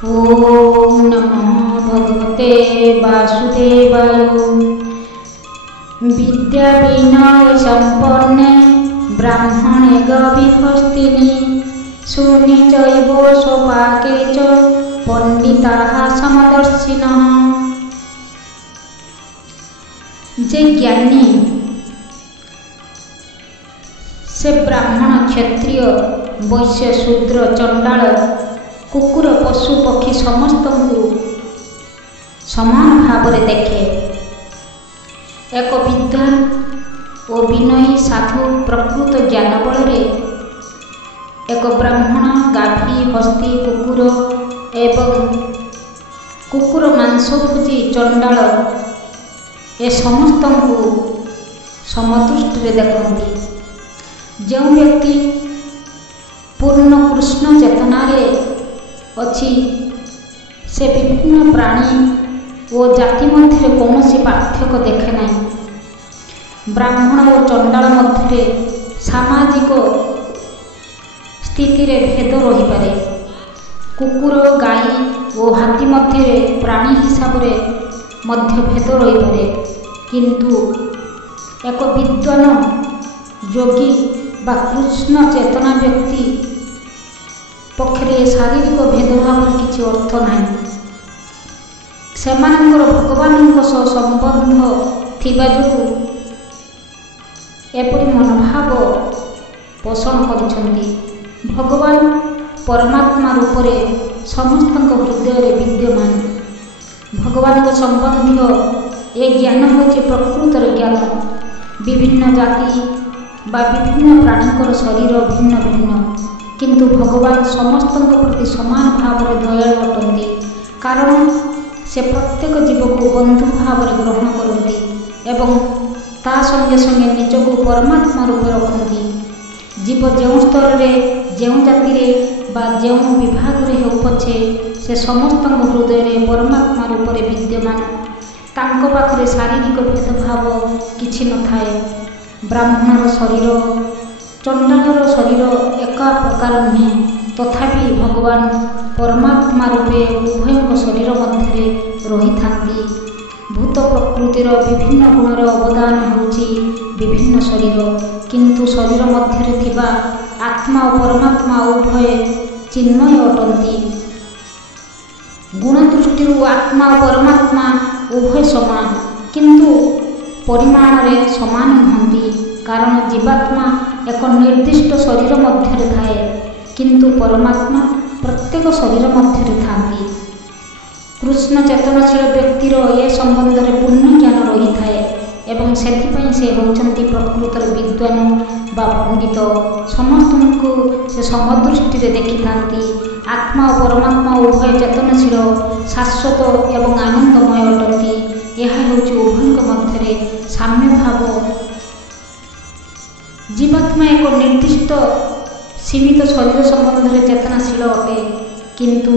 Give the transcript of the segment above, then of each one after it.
ओम नमो भगवते वासुदेवाय। विद्या विनय संपन्ने ब्राह्मणे गविहस्तिनि सुनिचैव स्वपाके च पंडिताः समदर्शिनः। जे ज्ञानी से ब्राह्मण क्षत्रिय वैश्य शूद्र चंडाल कुकुर पशु पक्षी समस्त को समान भाव में देखे। एक विद्वान और विनयी साधु प्रकृत ज्ञान बल एक ब्राह्मण गाभी हस्ती कुकुर एवं कुकुर मांस भोजी चंडाल ए समस्त को समदृष्टि देखती। जो व्यक्ति पूर्ण कृष्ण चेतनारे अच्छी से विभिन्न प्राणी और जाति मध्य कौन पार्थक्य देखे नहीं। ब्राह्मण और चंडाल मध्य सामाजिक स्थिति रे भेद रही पारे। कुकुर गाई और हाथी मध्य प्राणी हिसाब रे मध्य भेद रही पारे, किंतु एक विद्वान योगी बा कृष्ण चेतना व्यक्ति पक्षरे शारीरिक भेदभाव किसी अर्थ नहीं। सेमानंकर भगवान संबंध थिबा जो एपरि मनोभाव पोषण करिसेंती। भगवान परमात्मा रूप में समस्त हृदय विद्यमान। भगवान संबंध ए ज्ञान होचे प्रकृतर ज्ञान। विभिन्न जाति बा विभिन्न प्राणी शरीर भिन्न भिन्न, किंतु भगवान समस्त प्रति समान भाव में दयालु अटंती। कारण से प्रत्येक जीव को बंधु भाव में ग्रहण करती एवं ता संगे संगे निज को परमात्मा रूप रखती। जीव जो स्तर में जो जाति बा जो विभाग में हो पछे से समस्त हृदय में परमात्मा रूप में विद्यमान। तांको पाखरे शारीरिक भेदभाव किछि न थाए। ब्राह्मणर शरीर चंडालर शरीर एका प्रकार नुहे, तथापि भगवान परमात्मा रूपे उभय शरीर मध्य रही थांती। भूत प्रकृतिर विभिन्न गुणर अवदान होची विभिन्न शरीर, किंतु शरीर मध्य थिबा आत्मा और परमात्मा उभय चिन्मय अटंती। गुण दृष्टि आत्मा और परमात्मा उभय समान, किंतु परिमाण रे समान नुहंती। कारण जीवात्मा एक निर्दिष्ट शरीर मध्य थाए, किंतु परमात्मा प्रत्येक शरीर मध्य थांती। कृष्ण चेतनशील व्यक्तिर ए संबंध में पूर्ण ज्ञान रही थाए एवं सेथिपई से होचंती प्रकृतर विद्वान बा पंडित। समस्त को से समदृष्टि देखि थांती। आत्मा और परमात्मा उभय चेतनशील शाश्वत एवं आनंदमय अटंती। यह होची उभय मध्य साम्य भाव। जीवात्मा एक निर्दिष्ट सीमित शरीर संबंध में चेतनाशील अटे, किंतु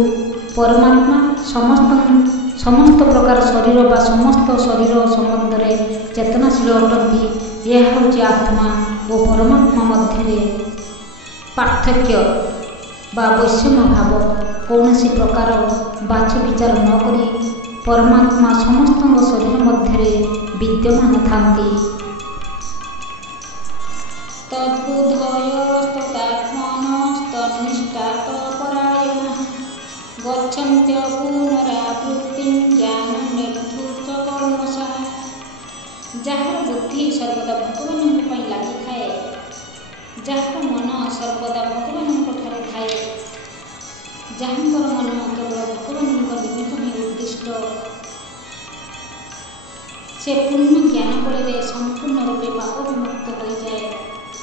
परमात्मा समस्त प्रकार शरीर बा समस्त शरीर संबंध में चेतनाशील अटंती। यह होची आत्मा और परमात्मा मध्य पार्थक्य बा वैषम्य भाव। कौन प्रकार बाछ विचार न करी परमात्मा समस्त शरीर मध्य विद्यमान थांती। तद्बुद्धयस्तदात्मनस्तन्निष्ठातपरायणः गच्छन्त्य पुनरावृत्तिं ज्ञाननिर्धूतकल्मषः। जार बुद्धि सर्वदा भगवान लगी थाए, जार मन सर्वदा भगवान थाए, जहाँकर मन केवल भगवान निमित्त ही उद्दिष्ट, से पूर्ण ज्ञान बल संपूर्ण रूपे पाप विमुक्त हो जाए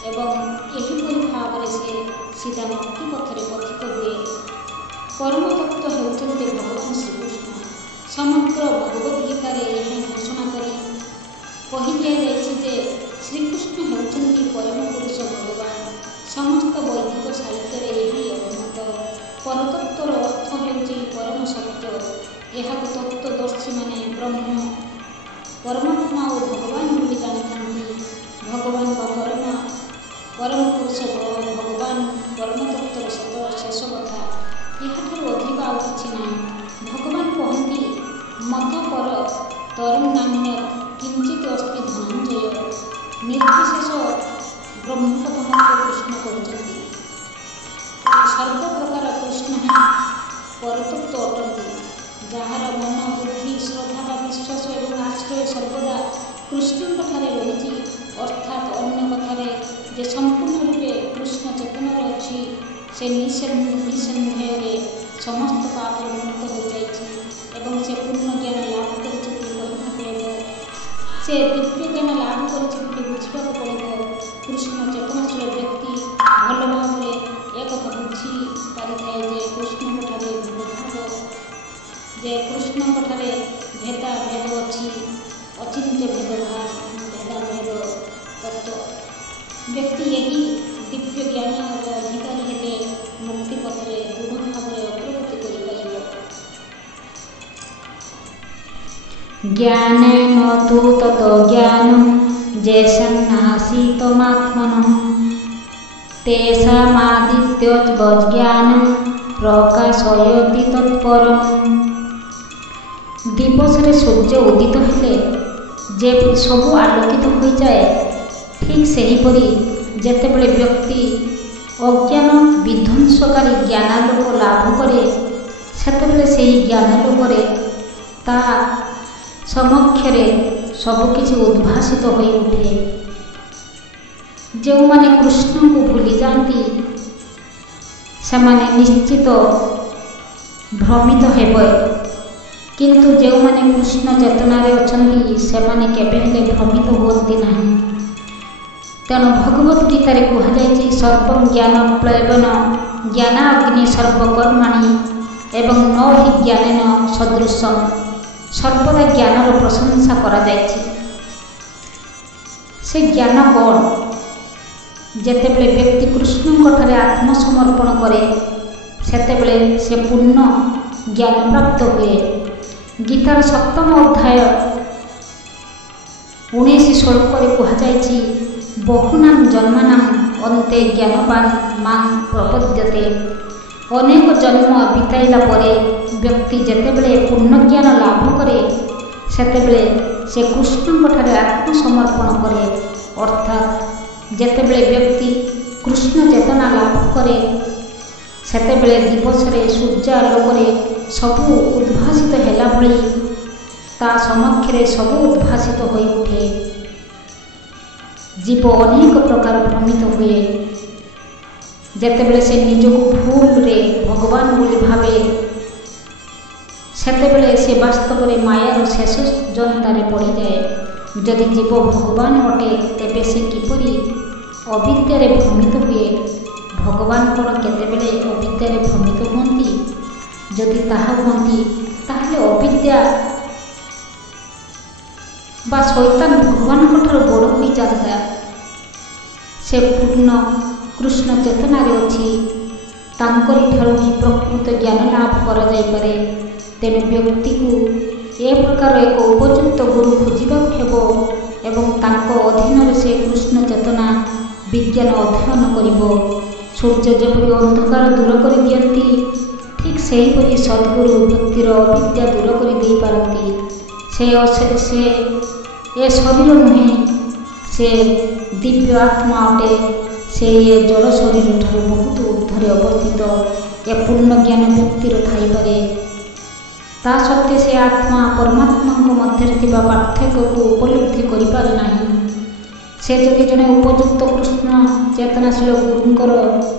एवं यहीपरि भाव से सीधा मुक्ति पथरे पथित हुए। परम तत्व होते भगवान श्रीकृष्ण। समग्र भगवद गीतार यह घोषणा करी कही दिखाई जे श्रीकृष्ण होती परम पुरुष भगवान। समस्त वैदिक साहित्य यही अभिमत। परतत्वर अर्थ होची परम सत्य। यह तत्वदर्शी माने ब्रह्म परमात्मा और भगवान बोली जानी थांती। भगवान का परम पुरुष भगवान परम तत्वर शेष कथा। यह अधिक କିଛି ନାହିଁ। ଭଗବାନ କହନ୍ତି ମତ ପର ତରୁଣ୍ୟାନ୍ୟ କିଞ୍ଚିତ୍ ଅସ୍ତି ଧନଞ୍ଜୟ। ନିର୍ବିଶେଷ ବ୍ରହ୍ମପଦମକୁ କୃଷ୍ଣ କହିଛନ୍ତି। ସର୍ବପ୍ରକାର କୃଷ୍ଣ ହିଁ ପରତତ୍ତ୍ୱ ଅଟନ୍ତି। ଯାହାର ମନ ବୁଦ୍ଧି ଶ୍ରଦ୍ଧା ବା ବିଶ୍ୱାସ ଏବଂ ଆଶ୍ରୟ ସର୍ବଦା କୃଷ୍ଣଙ୍କଠାରେ ରହିଛି, ଅର୍ଥାତ୍ ଅନ୍ୟ କଥାରେ ଯେ ସମ୍ପୂର୍ଣ୍ଣ ରୂପେ କୃଷ୍ଣ ଚେତନାରେ ଅଛି, ସେ ନିଃସନ୍ଦେହରେ ସମସ୍ତ ପାପରୁ ମୁକ୍ତ ହୋଇଯାଇଛି ଏବଂ ସେ ପୂର୍ଣ୍ଣ ଜ୍ଞାନ ଲାଭ କରିଛି ବୋଲି କହିବାକୁ ହେବ। ସେ ଦିବ୍ୟ ଜ୍ଞାନ ଲାଭ କରିଛି ବୋଲି ବୁଝିବାକୁ ପଡ଼ିବ। କୃଷ୍ଣ ଚେତନାଶୀଳ ବ୍ୟକ୍ତି ଭଲ ଭାବରେ ଏକଥା ବୁଝି ପାରିଥାଏ ଯେ କୃଷ୍ଣଙ୍କଠାରେ ଭେଦାଭେଦ ଅଛି, ଅଚିନ୍ତ୍ୟ ଭେଦାଭେଦ ତତ୍ତ୍ୱ। ବ୍ୟକ୍ତି ଏହି ଦିବ୍ୟ ଜ୍ଞାନର ଅଧିକାରୀ ହେଲେ ମୁକ୍ତି ପଥରେ ଦୃଢ଼ ଭାବରେ ଅଗ୍ରଗତି କରିପାରିବ। ଜ୍ଞାନେନ ତୁ ତତ୍ ଜ୍ଞାନଂ ଯେଷାନ୍ନାସିତମାତ୍ମନଃ ତେଷାମାଦିତ୍ୟଜ୍ଜ୍ଞାନଂ ପ୍ରକାଶୟତି ତତ୍ପରଂ। ଦିବସରେ ସୂର୍ଯ୍ୟ ଉଦିତ ହେଲେ ଯେପରି ସବୁ ଆଲୋକିତ ହୋଇଯାଏ, ଠିକ୍ ସେହିପରି ଯେତେବେଳେ ବ୍ୟକ୍ତି ଅଜ୍ଞାନ ବିଧ୍ୱଂସକାରୀ ଜ୍ଞାନାଲୋକ ଲାଭ କରେ, ସେତେବେଳେ ସେହି ଜ୍ଞାନାଲୋକରେ ତା ସମକ୍ଷରେ ସବୁକିଛି ଉଦ୍ଭାସିତ ହୋଇ ଉଠେ। ଯେଉଁମାନେ କୃଷ୍ଣଙ୍କୁ ଭୁଲିଯାଆନ୍ତି, ସେମାନେ ନିଶ୍ଚିତ ଭ୍ରମିତ ହେବେ, କିନ୍ତୁ ଯେଉଁମାନେ କୃଷ୍ଣ ଚେତନାରେ ଅଛନ୍ତି, ସେମାନେ କେବେ ହେଲେ ଭ୍ରମିତ ହୁଅନ୍ତି ନାହିଁ। ତେଣୁ ଭଗବତ୍ ଗୀତାରେ କୁହାଯାଇଛି ସର୍ବଂ ଜ୍ଞାନ ପ୍ଳବନ ଜ୍ଞାନାଗ୍ନି ସର୍ବକର୍ମାଣି ଏବଂ ନ ହି ଜ୍ଞାନେନ ସଦୃଶଂ। ସର୍ବଦା ଜ୍ଞାନର ପ୍ରଶଂସା କରାଯାଇଛି। ସେ ଜ୍ଞାନ କ'ଣ? ଯେତେବେଳେ ବ୍ୟକ୍ତି କୃଷ୍ଣଙ୍କଠାରେ ଆତ୍ମସମର୍ପଣ କରେ, ସେତେବେଳେ ସେ ପୂର୍ଣ୍ଣ ଜ୍ଞାନ ପ୍ରାପ୍ତ ହୁଏ। ଗୀତାର 7ମ ଅଧ୍ୟାୟ 19 ଶ୍ଲୋକରେ କୁହାଯାଇଛି ବହୁନାଂ ଜନ୍ମନାଂ ଅନ୍ତେ ଜ୍ଞାନବାନ୍ ମାଂ ପ୍ରପଦ୍ୟତେ। ଅନେକ ଜନ୍ମ ବିତାଇଲା ପରେ ବ୍ୟକ୍ତି ଯେତେବେଳେ ପୂର୍ଣ୍ଣଜ୍ଞାନ ଲାଭ କରେ, ସେତେବେଳେ ସେ କୃଷ୍ଣଙ୍କଠାରେ ଆତ୍ମସମର୍ପଣ କରେ। ଅର୍ଥାତ୍ ଯେତେବେଳେ ବ୍ୟକ୍ତି କୃଷ୍ଣ ଚେତନା ଲାଭ କରେ, ସେତେବେଳେ ଦିବସରେ ସୂର୍ଯ୍ୟାଲୋକରେ ସବୁ ଉଦ୍ଭାସିତ ହେଲା ଭଳି ତା ସମକ୍ଷରେ ସବୁ ଉଦ୍ଭାସିତ ହୋଇ ଉଠେ। ଜୀବ ଅନେକ ପ୍ରକାର ଭ୍ରମିତ ହୁଏ। ଯେତେବେଳେ ସେ ନିଜକୁ ଭୁଲରେ ଭଗବାନ ବୋଲି ଭାବେ, ସେତେବେଳେ ସେ ବାସ୍ତବରେ ମାୟାର ଶେଷ ଜନ୍ତାରେ ପଡ଼ିଯାଏ। ଯଦି ଜୀବ ଭଗବାନ ଅଟେ, ତେବେ ସେ କିପରି ଅବିଦ୍ୟାରେ ଭ୍ରମିତ ହୁଏ? ଭଗବାନ କ'ଣ କେତେବେଳେ ଅବିଦ୍ୟାରେ ଭ୍ରମିତ ହୁଅନ୍ତି? ଯଦି ତାହା ହୁଅନ୍ତି, ତାହେଲେ ଅବିଦ୍ୟା ବା ଶୈତାନ ଭଗବାନଙ୍କଠାରୁ ବଡ଼ ହୋଇଯାଆନ୍ତା। ସେ ପୂର୍ଣ୍ଣ କୃଷ୍ଣ ଚେତନାରେ ଅଛି, ତାଙ୍କରି ଠାରୁ ହିଁ ପ୍ରକୃତ ଜ୍ଞାନ ଲାଭ କରାଯାଇପାରେ। ତେଣୁ ବ୍ୟକ୍ତିକୁ ଏ ପ୍ରକାର ଏକ ଉପଯୁକ୍ତ ଗୁରୁ ଖୋଜିବାକୁ ହେବ ଏବଂ ତାଙ୍କ ଅଧୀନରେ ସେ କୃଷ୍ଣ ଚେତନା ବିଜ୍ଞାନ ଅଧ୍ୟୟନ କରିବ। ସୂର୍ଯ୍ୟ ଯେପରି ଅନ୍ଧକାର ଦୂର କରିଦିଅନ୍ତି, ଠିକ୍ ସେହିପରି ସଦ୍ଗୁରୁ ବ୍ୟକ୍ତିର ଅବିଦ୍ୟା ଦୂର କରିଦେଇପାରନ୍ତି। ସେ ଏ ଶରୀର ନୁହେଁ, ସେ ଦିବ୍ୟ ଆତ୍ମା ଅଟେ। ସେ ଏ ଜଡ଼ ଶରୀରଠାରୁ ବହୁତ ଊର୍ଦ୍ଧ୍ୱରେ ଅବସ୍ଥିତ। ଏ ପୂର୍ଣ୍ଣ ଜ୍ଞାନ ବ୍ୟକ୍ତିର ଥାଇପାରେ, ତା ସତ୍ତ୍ୱେ ସେ ଆତ୍ମା ପରମାତ୍ମାଙ୍କ ମଧ୍ୟରେ ଥିବା ପାର୍ଥକ୍ୟକୁ ଉପଲବ୍ଧି କରିପାରେ ନାହିଁ। ସେ ଯଦି ଜଣେ ଉପଯୁକ୍ତ କୃଷ୍ଣ ଚେତନାଶୀଳ ଗୁରୁଙ୍କର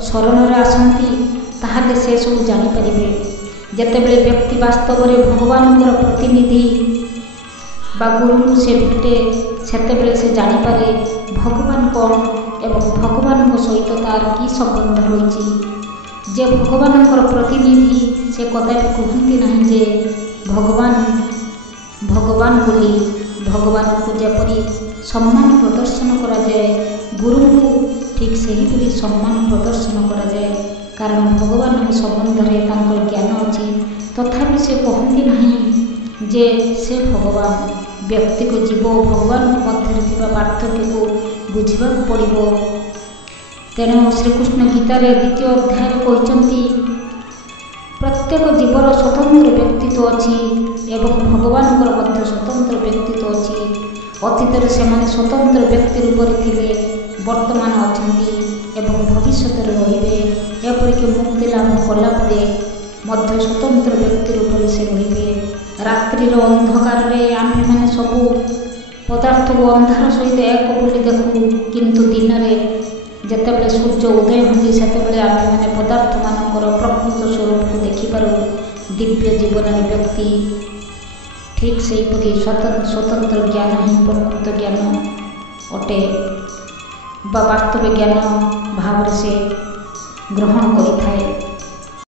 ଶରଣରେ ଆସନ୍ତି, ତାହେଲେ ସେ ସବୁ ଜାଣିପାରିବେ। ଯେତେବେଳେ ବ୍ୟକ୍ତି ବାସ୍ତବରେ ଭଗବାନଙ୍କର ପ୍ରତିନିଧି ବା ଗୁରୁଙ୍କୁ ସେ ଭେଟେ, ସେତେବେଳେ ସେ ଜାଣିପାରେ ଭଗବାନ କ'ଣ ଏବଂ ଭଗବାନଙ୍କ ସହିତ ତାର କି ସମ୍ବନ୍ଧ ରହିଛି। ଯେ ଭଗବାନଙ୍କର ପ୍ରତିନିଧି, ସେ କଦାପି କୁହନ୍ତି ନାହିଁ ଯେ ଭଗବାନ ବୋଲି। ଭଗବାନଙ୍କୁ ଯେପରି ସମ୍ମାନ ପ୍ରଦର୍ଶନ କରାଯାଏ, ଗୁରୁଙ୍କୁ ଠିକ୍ ସେହିପରି ସମ୍ମାନ ପ୍ରଦର୍ଶନ କରାଯାଏ। କାରଣ ଭଗବାନଙ୍କ ସମ୍ବନ୍ଧରେ ତାଙ୍କର ଜ୍ଞାନ ଅଛି। ତଥାପି ସେ କହନ୍ତି ନାହିଁ ଯେ ସେ ଭଗବାନ। ବ୍ୟକ୍ତିକୁ ଜୀବ ଓ ଭଗବାନଙ୍କ ମଧ୍ୟରେ ଥିବା ପାର୍ଥକ୍ୟକୁ ବୁଝିବାକୁ ପଡ଼ିବ। ତେଣୁ ଶ୍ରୀକୃଷ୍ଣ ଗୀତାରେ 2ୟ ଅଧ୍ୟାୟରେ କହିଛନ୍ତି ପ୍ରତ୍ୟେକ ଜୀବର ସ୍ୱତନ୍ତ୍ର ବ୍ୟକ୍ତିତ୍ୱ ଅଛି ଏବଂ ଭଗବାନଙ୍କର ମଧ୍ୟ ସ୍ୱତନ୍ତ୍ର ବ୍ୟକ୍ତିତ୍ୱ ଅଛି। ଅତୀତରେ ସେମାନେ ସ୍ୱତନ୍ତ୍ର ବ୍ୟକ୍ତି ରୂପରେ ଥିଲେ, ବର୍ତ୍ତମାନ ଅଛନ୍ତି ଏବଂ ଭବିଷ୍ୟତରେ ରହିବେ। ଏପରିକି ମୁକ୍ତି ଲାଭ କଲା ପରେ ମଧ୍ୟ ସ୍ୱତନ୍ତ୍ର ବ୍ୟକ୍ତି ରୂପରେ ସେ ରହିବେ। ରାତ୍ରିର ଅନ୍ଧକାରରେ ଆମ୍ଭେମାନେ ସବୁ ପଦାର୍ଥକୁ ଅନ୍ଧାର ସହିତ ଏକ ବୋଲି ଦେଖୁ, କିନ୍ତୁ ଦିନରେ ଯେତେବେଳେ ସୂର୍ଯ୍ୟ ଉଦୟ ହୁଅନ୍ତି ସେତେବେଳେ ଆମ୍ଭେମାନେ ପଦାର୍ଥମାନଙ୍କର ପ୍ରକୃତ ସ୍ୱରୂପକୁ ଦେଖିପାରୁ। ଦିବ୍ୟ ଜୀବନରେ ବ୍ୟକ୍ତି ଠିକ୍ ସେହିପରି ସ୍ୱତନ୍ତ୍ର ଜ୍ଞାନ ହିଁ ପ୍ରକୃତ ଜ୍ଞାନ ଅଟେ ବା ବାସ୍ତବ ଜ୍ଞାନ ଭାବରେ ସେ ଗ୍ରହଣ କରିଥାଏ।